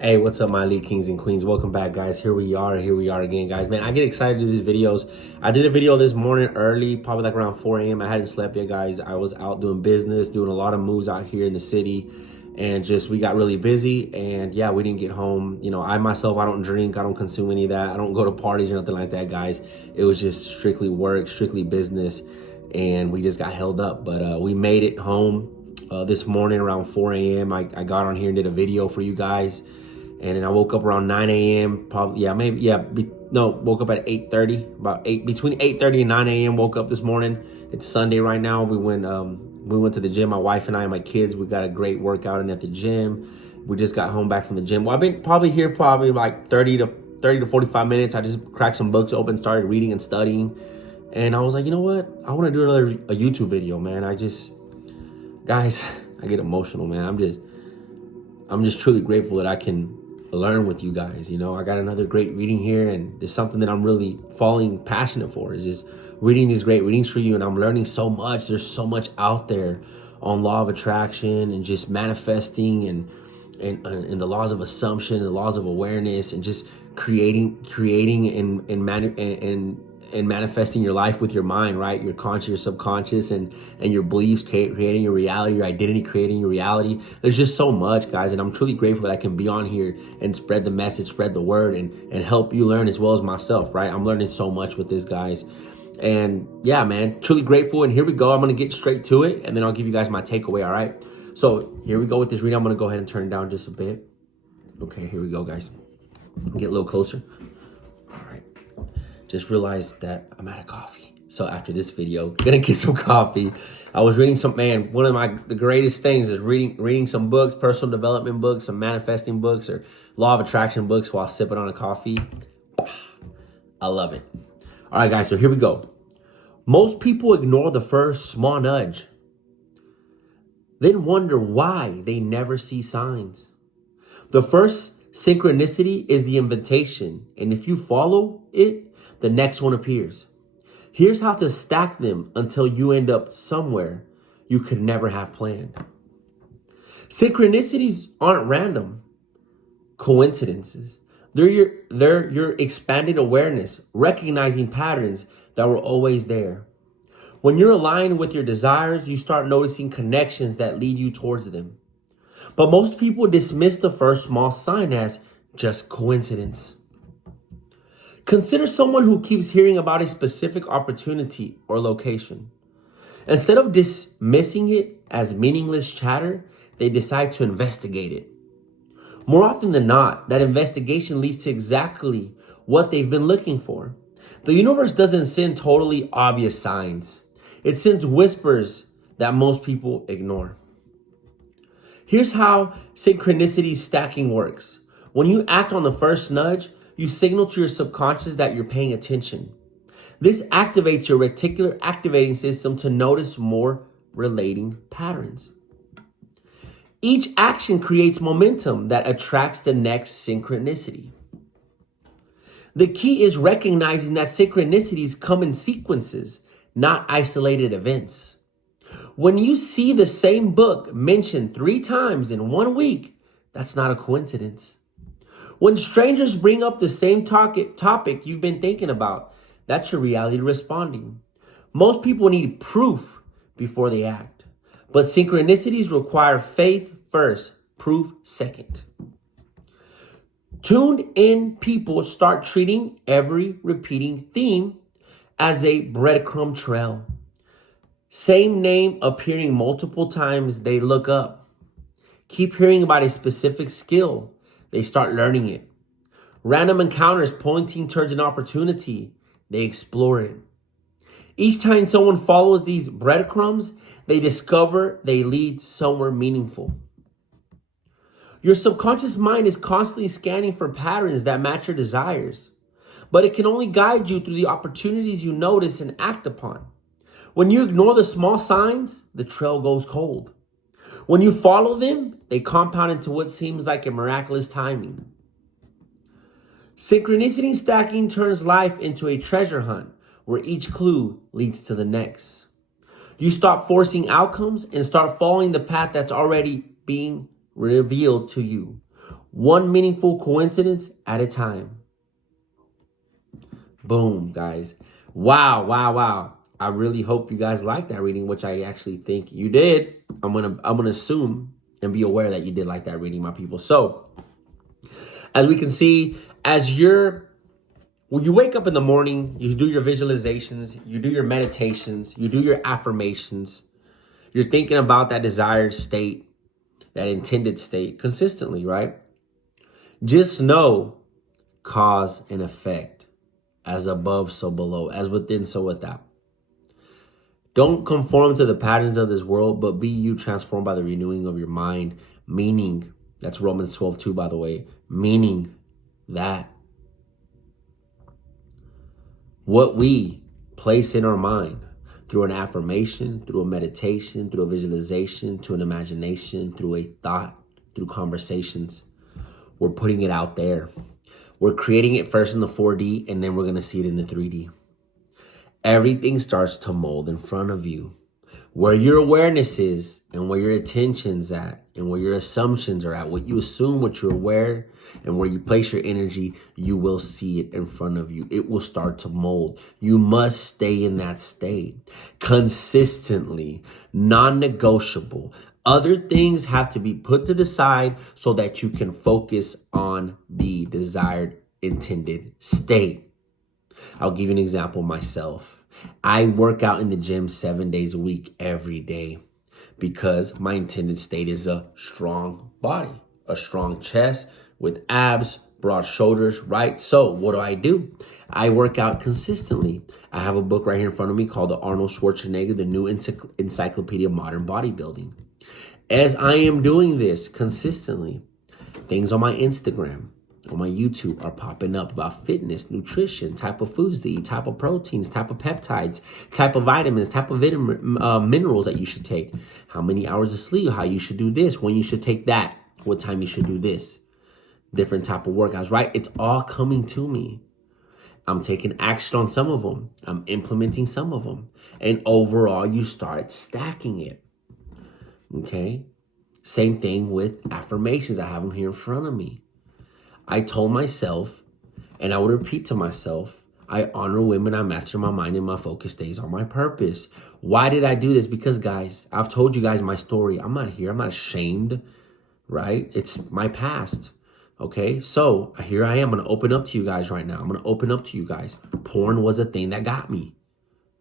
Hey, what's up, my elite kings and queens? Welcome back, guys. Here we are again, guys. Man, I get excited to do these videos. I did a video this morning early, probably like around 4 a.m. I hadn't slept yet, guys. I was out doing business, doing a lot of moves out here in the city, and just we got really busy. And yeah, we didn't get home. You know, I myself, I don't drink, I don't consume any of that, I don't go to parties or nothing like that, guys. It was just strictly work, strictly business, and we just got held up. But we made it home this morning around 4 a.m. I got on here and did a video for you guys. And then I woke up around 9 a.m. Probably, woke up at 8:30, between 8:30 and 9 a.m. Woke up this morning. It's Sunday right now. We went to the gym. My wife and I and my kids. We got a great workout in at the gym. We just got home back from the gym. Well, I've been probably here like 30 to 45 minutes. I just cracked some books open, started reading and studying, and I was like, you know what? I want to do a YouTube video, man. Guys, I get emotional, man. I'm just truly grateful that I can learn with you guys. You know, I got another great reading here, and it's something that I'm really falling passionate for, is just reading these great readings for you. And I'm learning so much. There's so much out there on law of attraction and just manifesting and the laws of assumption, the laws of awareness, and just creating and manifesting your life with your mind, right? Your conscious, your subconscious, and your beliefs, creating your reality, your identity, creating your reality. There's just so much, guys, and I'm truly grateful that I can be on here and spread the message, spread the word, and help you learn as well as myself, right? I'm learning so much with this, guys. And yeah, man, truly grateful. And here we go. I'm going to get straight to it, and then I'll give you guys my takeaway, all right? So here we go with this reading. I'm going to go ahead and turn it down just a bit. Okay, here we go, guys. Get a little closer. All right. Just realized that I'm out of coffee. So after this video, gonna get some coffee. I was reading one of the greatest things is reading some books, personal development books, some manifesting books, or law of attraction books while sipping on a coffee. I love it. All right, guys, so here we go. Most people ignore the first small nudge, then wonder why they never see signs. The first synchronicity is the invitation, and if you follow it, the next one appears. Here's how to stack them until you end up somewhere you could never have planned. Synchronicities aren't random coincidences. They're your expanded awareness, recognizing patterns that were always there. When you're aligned with your desires, you start noticing connections that lead you towards them. But most people dismiss the first small sign as just coincidence. Consider someone who keeps hearing about a specific opportunity or location. Instead of dismissing it as meaningless chatter, they decide to investigate it. More often than not, that investigation leads to exactly what they've been looking for. The universe doesn't send totally obvious signs. It sends whispers that most people ignore. Here's how synchronicity stacking works. When you act on the first nudge, you signal to your subconscious that you're paying attention. This activates your reticular activating system to notice more relating patterns. Each action creates momentum that attracts the next synchronicity. The key is recognizing that synchronicities come in sequences, not isolated events. When you see the same book mentioned 3 times in 1 week, that's not a coincidence. When strangers bring up the same topic you've been thinking about, that's your reality responding. Most people need proof before they act, but synchronicities require faith first, proof second. Tuned in people start treating every repeating theme as a breadcrumb trail. Same name appearing multiple times, they look up. Keep hearing about a specific skill, they start learning it. Random encounters pointing towards an opportunity, they explore it. Each time someone follows these breadcrumbs, they discover they lead somewhere meaningful. Your subconscious mind is constantly scanning for patterns that match your desires, but it can only guide you through the opportunities you notice and act upon. When you ignore the small signs, the trail goes cold. When you follow them, they compound into what seems like a miraculous timing. Synchronicity stacking turns life into a treasure hunt where each clue leads to the next. You stop forcing outcomes and start following the path that's already being revealed to you. One meaningful coincidence at a time. Boom, guys. Wow, wow, wow. I really hope you guys liked that reading, which I actually think you did. I'm gonna assume and be aware that you did like that reading, my people. So, as we can see, when you wake up in the morning, you do your visualizations, you do your meditations, you do your affirmations, you're thinking about that desired state, that intended state consistently, right? Just know cause and effect. As above, so below. As within, so without. Don't conform to the patterns of this world, but be you, transformed by the renewing of your mind. Meaning, that's Romans 12:2, by the way. Meaning that what we place in our mind through an affirmation, through a meditation, through a visualization, through an imagination, through a thought, through conversations, we're putting it out there. We're creating it first in the 4D, and then we're going to see it in the 3D. Everything starts to mold in front of you. Where your awareness is and where your attention's at and where your assumptions are at, what you assume, what you're aware, and where you place your energy, you will see it in front of you. It will start to mold. You must stay in that state consistently, non-negotiable. Other things have to be put to the side so that you can focus on the desired, intended state. I'll give you an example myself. I work out in the gym 7 days a week every day because my intended state is a strong body, a strong chest with abs, broad shoulders, right? So what do? I work out consistently. I have a book right here in front of me called The Arnold Schwarzenegger, the New Encyclopedia of Modern Bodybuilding. As I am doing this consistently, things on my Instagram, on my YouTube are popping up about fitness, nutrition, type of foods to eat, type of proteins, type of peptides, type of vitamins, type of minerals that you should take, how many hours of sleep, how you should do this, when you should take that, what time you should do this, different type of workouts, right? It's all coming to me. I'm taking action on some of them. I'm implementing some of them. And overall, you start stacking it. Okay? Same thing with affirmations. I have them here in front of me. I told myself, and I would repeat to myself, I honor women, I master my mind, and my focus stays on my purpose. Why did I do this? Because, guys, I've told you guys my story. I'm not here. I'm not ashamed, right? It's my past, okay? So here I am. I'm going to open up to you guys right now. I'm going to open up to you guys. Porn was a thing that got me,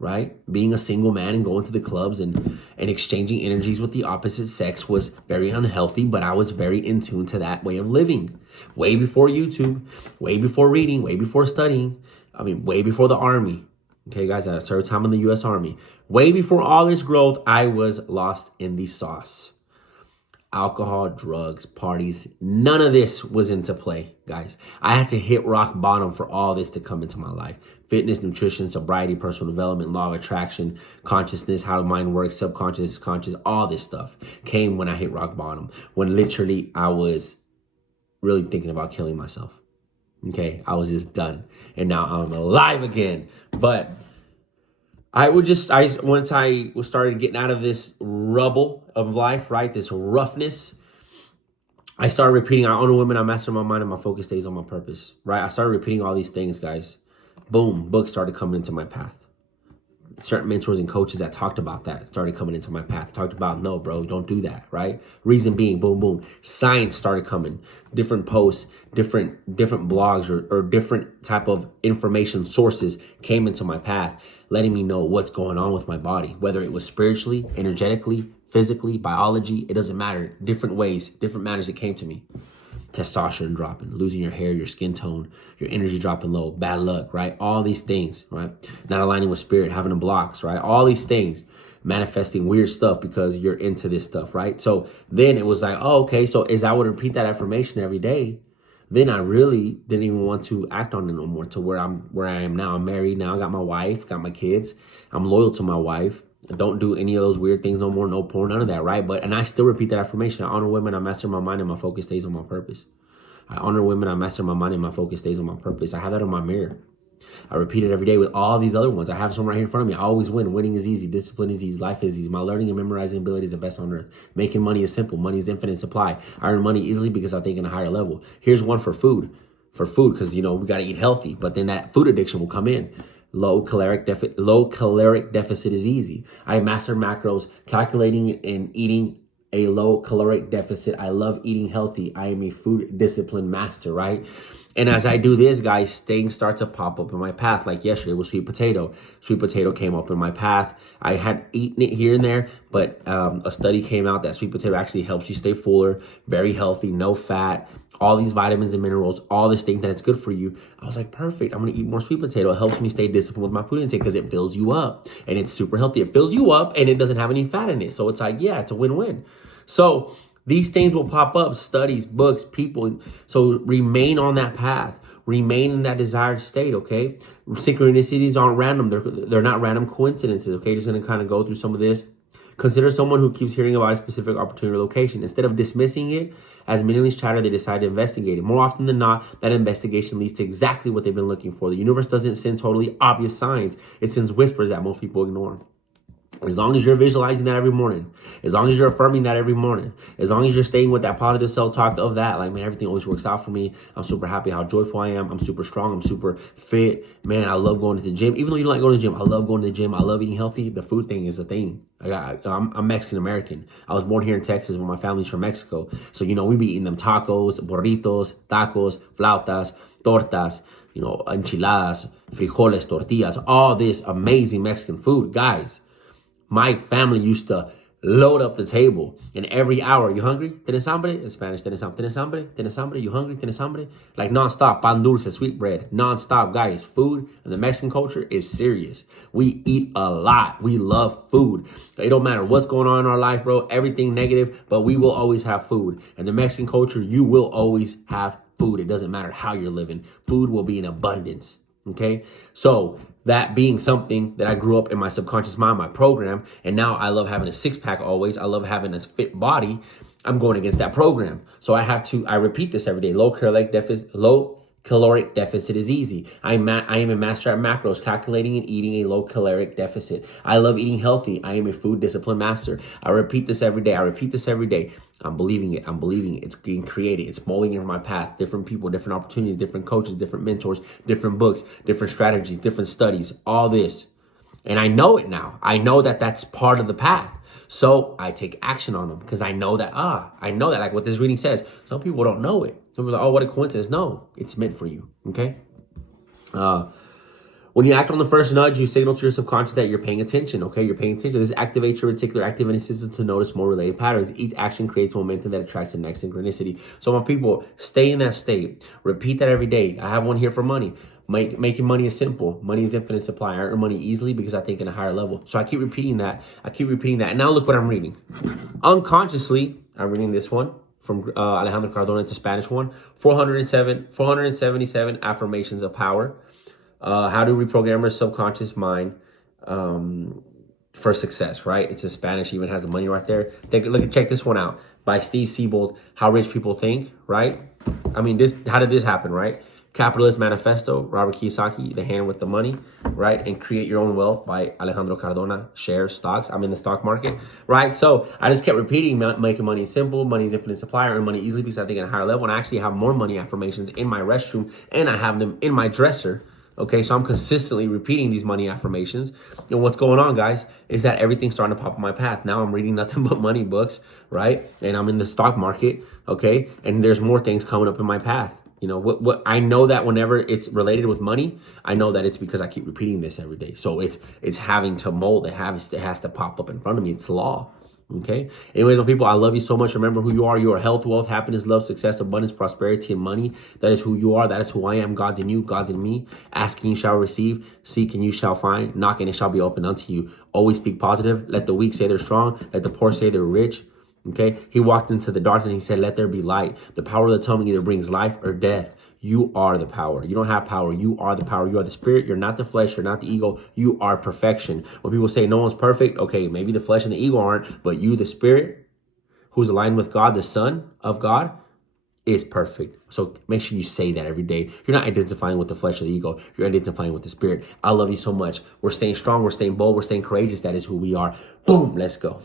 right? Being a single man and going to the clubs and exchanging energies with the opposite sex was very unhealthy, but I was very in tune to that way of living. Way before YouTube, way before reading, way before studying. I mean, way before the Army. Okay, guys, I served time in the U.S. Army. Way before all this growth, I was lost in the sauce. Alcohol, drugs, parties, none of this was into play, guys. I had to hit rock bottom for all this to come into my life. Fitness, nutrition, sobriety, personal development, law of attraction, consciousness, how the mind works, subconscious, conscious, all this stuff came when I hit rock bottom. When literally I was really thinking about killing myself. Okay, I was just done. And now I'm alive again. But once I started getting out of this rubble of life, right, this roughness, I started repeating, I honor women, I master my mind, and my focus stays on my purpose, right? I started repeating all these things, guys. Boom, books started coming into my path. Certain mentors and coaches that talked about that started coming into my path. Talked about, no, bro, don't do that, right? Reason being, boom, boom. Science started coming. Different posts, different blogs or different type of information sources came into my path, letting me know what's going on with my body, whether it was spiritually, energetically, physically, biology, it doesn't matter. Different ways, different matters that came to me. Testosterone dropping, losing your hair, your skin tone, your energy dropping low, bad luck, right? All these things, right? Not aligning with spirit, having the blocks, right? All these things, manifesting weird stuff because you're into this stuff, right? So then it was like, oh, okay, so as I would repeat that affirmation every day, then I really didn't even want to act on it no more to where I am now. I'm married now, I got my wife, got my kids. I'm loyal to my wife. I don't do any of those weird things no more, no porn, none of that, right? And I still repeat that affirmation. I honor women, I master my mind, and my focus stays on my purpose. I honor women, I master my mind, and my focus stays on my purpose. I have that on my mirror. I repeat it every day with all these other ones. I have some right here in front of me. I always win. Winning is easy. Discipline is easy. Life is easy. My learning and memorizing ability is the best on earth. Making money is simple. Money is infinite supply. I earn money easily because I think in a higher level. Here's one for food. For food, because, you know, we got to eat healthy. But then that food addiction will come in. Low caloric deficit is easy. I master macros, calculating and eating a low caloric deficit. I love eating healthy. I am a food discipline master, right? And as I do this, guys, things start to pop up in my path. Like yesterday was sweet potato. Sweet potato came up in my path. I had eaten it here and there, but a study came out that sweet potato actually helps you stay fuller, very healthy, no fat, all these vitamins and minerals, all this thing that it's good for you. I was like, perfect. I'm going to eat more sweet potato. It helps me stay disciplined with my food intake because it fills you up and it's super healthy. It fills you up and it doesn't have any fat in it. So it's like, yeah, it's a win-win. So these things will pop up, studies, books, people. So remain on that path. Remain in that desired state, okay? Synchronicities aren't random. They're not random coincidences, okay? Just going to kind of go through some of this. Consider someone who keeps hearing about a specific opportunity or location. Instead of dismissing it as meaningless chatter, they decide to investigate it. More often than not, that investigation leads to exactly what they've been looking for. The universe doesn't send totally obvious signs. It sends whispers that most people ignore. As long as you're visualizing that every morning, as long as you're affirming that every morning, as long as you're staying with that positive self-talk of that, like, man, everything always works out for me. I'm super happy how joyful I am. I'm super strong. I'm super fit. Man, I love going to the gym. Even though you don't like going to the gym, I love going to the gym. I love eating healthy. The food thing is a thing. I'm Mexican-American. I was born here in Texas when my family's from Mexico. So, you know, we be eating them tacos, burritos, tacos, flautas, tortas, you know, enchiladas, frijoles, tortillas, all this amazing Mexican food. Guys, my family used to load up the table, and every hour, you hungry? ¿Tienes hambre? In Spanish, ¿tienes hambre? ¿Tienes hambre? ¿Tienes hambre? You hungry? ¿Tienes hambre? Like nonstop, pan dulce, sweet bread, nonstop, guys. Food and the Mexican culture is serious. We eat a lot. We love food. It don't matter what's going on in our life, bro. Everything negative, but we will always have food. And the Mexican culture, you will always have food. It doesn't matter how you're living. Food will be in abundance. Okay, so that being something that I grew up in my subconscious mind, my program, and now I love having a six-pack always. I love having a fit body. I'm going against that program. So I repeat this every day. Low caloric deficit is easy. I am a master at macros, calculating and eating a low caloric deficit. I love eating healthy. I am a food discipline master. I repeat this every day. I'm believing it. It's being created. It's molding in my path. Different people, different opportunities, different coaches, different mentors, different books, different strategies, different studies, all this. And I know it now. I know that that's part of the path. So I take action on them because I know that, like what this reading says. Some people don't know it. Some people are like, oh, what a coincidence. No, it's meant for you. Okay. When you act on the first nudge, you signal to your subconscious that you're paying attention, okay? You're paying attention. This activates your reticular activating system to notice more related patterns. Each action creates momentum that attracts the next synchronicity. So my people, stay in that state. Repeat that every day. I have one here for money. Making money is simple. Money is infinite supply. I earn money easily because I think in a higher level. So I keep repeating that. And now look what I'm reading. Unconsciously, I'm reading this one from Alejandro Cardona. It's a Spanish one. 477 affirmations of power. How to reprogram your subconscious mind for success, right? It's in Spanish, even has the money right there. Check this one out by Steve Siebold, How Rich People Think, right? I mean, how did this happen, right? Capitalist Manifesto, Robert Kiyosaki, The Hand with the Money, right? And Create Your Own Wealth by Alejandro Cardona, shares, stocks. I'm in the stock market, right? So I just kept repeating, making money is simple, money is infinite supply, I earn money easily because I think at a higher level, and I actually have more money affirmations in my restroom, and I have them in my dresser. Okay, so I'm consistently repeating these money affirmations. And what's going on, guys, is that everything's starting to pop on my path. Now I'm reading nothing but money books, right? And I'm in the stock market, okay? And there's more things coming up in my path. You know, what I know that whenever it's related with money, I know that it's because I keep repeating this every day. So it's having to mold. It has to pop up in front of me. It's law. Okay. Anyways, my people, I love you so much. Remember who you are. You are health, wealth, happiness, love, success, abundance, prosperity, and money. That is who you are. That is who I am. God's in you. God's in me. Ask and you shall receive. Seek and you shall find. Knock and it shall be opened unto you. Always speak positive. Let the weak say they're strong. Let the poor say they're rich. Okay. He walked into the dark and he said, let there be light. The power of the tongue either brings life or death. You are the power. You don't have power. You are the power. You are the spirit. You're not the flesh. You're not the ego. You are perfection. When people say no one's perfect, okay, maybe the flesh and the ego aren't, but you, the spirit, who's aligned with God, the Son of God, is perfect. So make sure you say that every day. You're not identifying with the flesh or the ego. You're identifying with the spirit. I love you so much. We're staying strong. We're staying bold. We're staying courageous. That is who we are. Boom. Let's go.